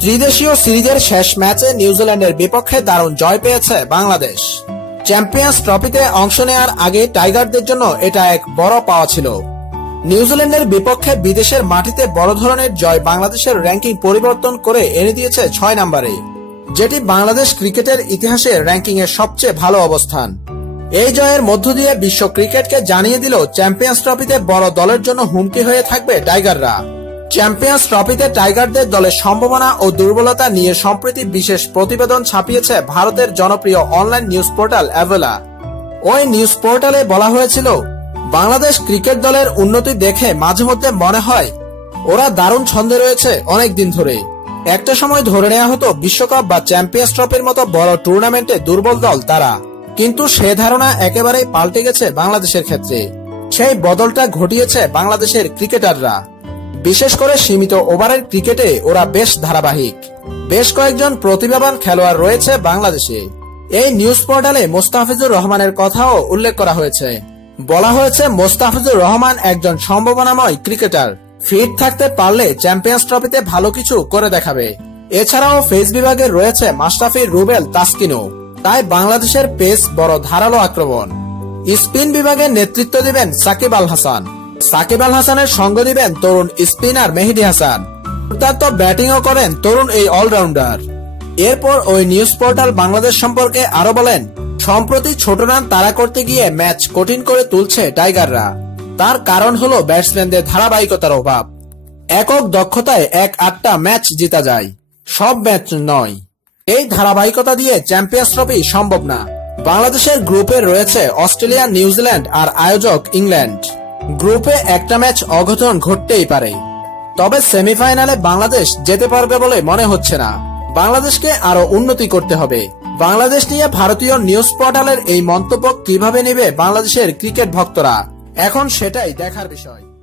ত্রিদেশীয় সিরিজের শেষ ম্যাচে নিউজিল্যান্ডের বিপক্ষে দারুণ জয় পেয়েছে বাংলাদেশ। চ্যাম্পিয়ন্স ট্রফিতে অংশ নেওয়ার আগে টাইগারদের জন্য এটা এক বড় পাওয়া ছিল। নিউজিল্যান্ডের বিপক্ষে বিদেশের মাটিতে বড় ধরনের জয় বাংলাদেশের র্যাঙ্কিং পরিবর্তন করে এনে দিয়েছে ছয় নম্বরে, যেটি বাংলাদেশ ক্রিকেটের ইতিহাসে র্যাঙ্কিং এর সবচেয়ে ভালো অবস্থান। এই জয়ের মধ্য দিয়ে বিশ্ব ক্রিকেটকে জানিয়ে দিল চ্যাম্পিয়ন্স ট্রফিতে বড় দলের জন্য হুমকি হয়ে থাকবে টাইগাররা। চ্যাম্পিয়ন্স ট্রফিতে টাইগারদের দলের সম্ভাবনা ও দুর্বলতা নিয়ে সম্প্রতি বিশেষ প্রতিবেদন ছাপিয়েছে ভারতের জনপ্রিয় অনলাইন নিউজ পোর্টাল অ্যাভেলা। ওই নিউজ পোর্টালে বলা হয়েছিল, বাংলাদেশ ক্রিকেট দলের উন্নতি দেখে মাঝে মধ্যে মনে হয়, ওরা দারুণ ছন্দে রয়েছে অনেক দিন ধরে। একটা সময় ধরে নেওয়া হতো বিশ্বকাপ বা চ্যাম্পিয়ন্স ট্রফির মতো বড় টুর্নামেন্টে দুর্বল দল তারা। কিন্তু সে ধারণা একেবারেই পাল্টে গেছে বাংলাদেশের ক্ষেত্রে। সেই বদলটা ঘটিয়েছে বাংলাদেশের ক্রিকেটাররা। বিশেষ করে সীমিত ওভারের ক্রিকেটে ওরা বেশ ধারাবাহিক। বেশ কয়েকজন প্রতিভাবান খেলোয়াড় রয়েছে বাংলাদেশে। এই নিউজ পোর্টালে মোস্তাফিজুর রহমানের কথাও উল্লেখ করা হয়েছে। বলা হয়েছে, মোস্তাফিজুর রহমান একজন সম্ভাবনাময় ক্রিকেটার। ফিট থাকতে পারলে চ্যাম্পিয়ন্স ট্রফিতে ভালো কিছু করে দেখাবে। এছাড়াও ফেস বিভাগে রয়েছে মাস্টাফি রুবেল তাসকিনো তাই বাংলাদেশের পেস বড় ধারালো আক্রমণ। স্পিন বিভাগে নেতৃত্ব দিবেন সাকিব আল হাসান। সাকিব আল হাসানের সঙ্গ দিবেন তরুণ স্পিনার মেহেদি হাসান। দুর্দান্ত ব্যাটিংও করেন তরুণ এই অলরাউন্ডার। এরপর ওই নিউজ পোর্টাল বাংলাদেশ সম্পর্কে আরও বলেন, সম্প্রতি ছোট রান তাড়া করতে গিয়ে ম্যাচ কঠিন করে তুলছে টাইগাররা। তার কারণ হলো ব্যাটসম্যানদের ধারাবাহিকতার অভাব। একক দক্ষতায় এক আটটা ম্যাচ জিতা যায়। সব ম্যাচ নয়। এই ধারাবাহিকতা দিয়ে চ্যাম্পিয়ন্স ট্রফি সম্ভব না। বাংলাদেশের গ্রুপে রয়েছে অস্ট্রেলিয়া, নিউজিল্যান্ড আর আয়োজক ইংল্যান্ড। গ্রুপে একটা ম্যাচ অঘটন ঘটতেই পারে। তবে সেমিফাইনালে বাংলাদেশ যেতে পারবে বলে মনে হচ্ছে না। বাংলাদেশকে আরও উন্নতি করতে হবে। বাংলাদেশ নিয়ে ভারতীয় নিউজ পোর্টালের এই মন্তব্য কীভাবে নিবে বাংলাদেশের ক্রিকেট ভক্তরা? এখন সেটাই দেখার বিষয়।